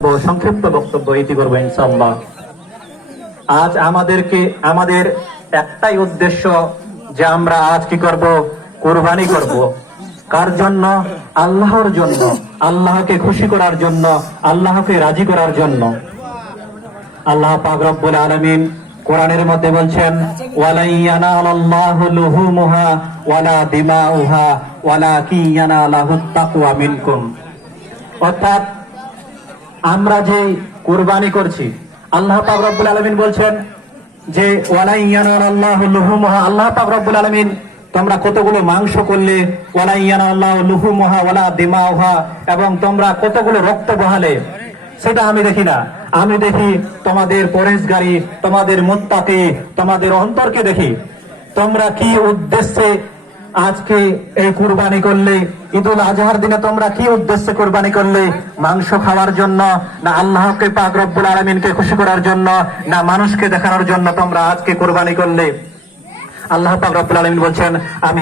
সংক্ষিপ্ত বক্তব্য এটি করবো ইনশাআল্লাহ। আজ আমাদের একটাই উদ্দেশ্য যে আমরা আজ কি করব, কুরবানি করব। কার জন্য? আল্লাহর জন্য, আল্লাহকে খুশি করার জন্য, আল্লাহকে রাজি করার জন্য। আল্লাহ পাক রব্বুল আলামিন কোরআনের মধ্যে বলছেন, ওয়ালা ইয়ানালাল্লাহু লুহুমুহা ওয়ালা দিমাউহা ওয়ালাকিন ইয়ানালাহুত তাকওয়া মিনকুম। অর্থাৎ আমরা যে কুরবানি করছি, আল্লাহ পাক রব্বুল আলামিন বলছেন যে ওয়ালা ইয়ানালাল্লাহু লুহুমুহা, আল্লাহ পাক রব্বুল আলামিন তোমরা কতগুলো মাংস করলে, ওয়ালা ইয়ানালাল্লাহু লুহুমুহা ওয়ালা দিমাউহা, এবং তোমরা কতগুলো রক্ত বহালে, সেটা আমি দেখি না। আমি দেখি তোমাদের পরহেজগারি, তোমাদের মুত্তাকি, তোমাদের অন্তরকে দেখি। তোমরা কি উদ্দেশ্যে আজকে এই কুরবানি করলে? ঈদুল আজহার দিনে তোমরা কি উদ্দেশ্যে কুরবানি করলে? মাংস খাওয়ার জন্য, না আল্লাহকে পাক রব্বুল আলামিনকে খুশি করার জন্য, না মানুষকে দেখানোর জন্য তোমরা আজকে কুরবানি করলে? আল্লাহ পাক রব্বুল আলামিন বলছেন, আমি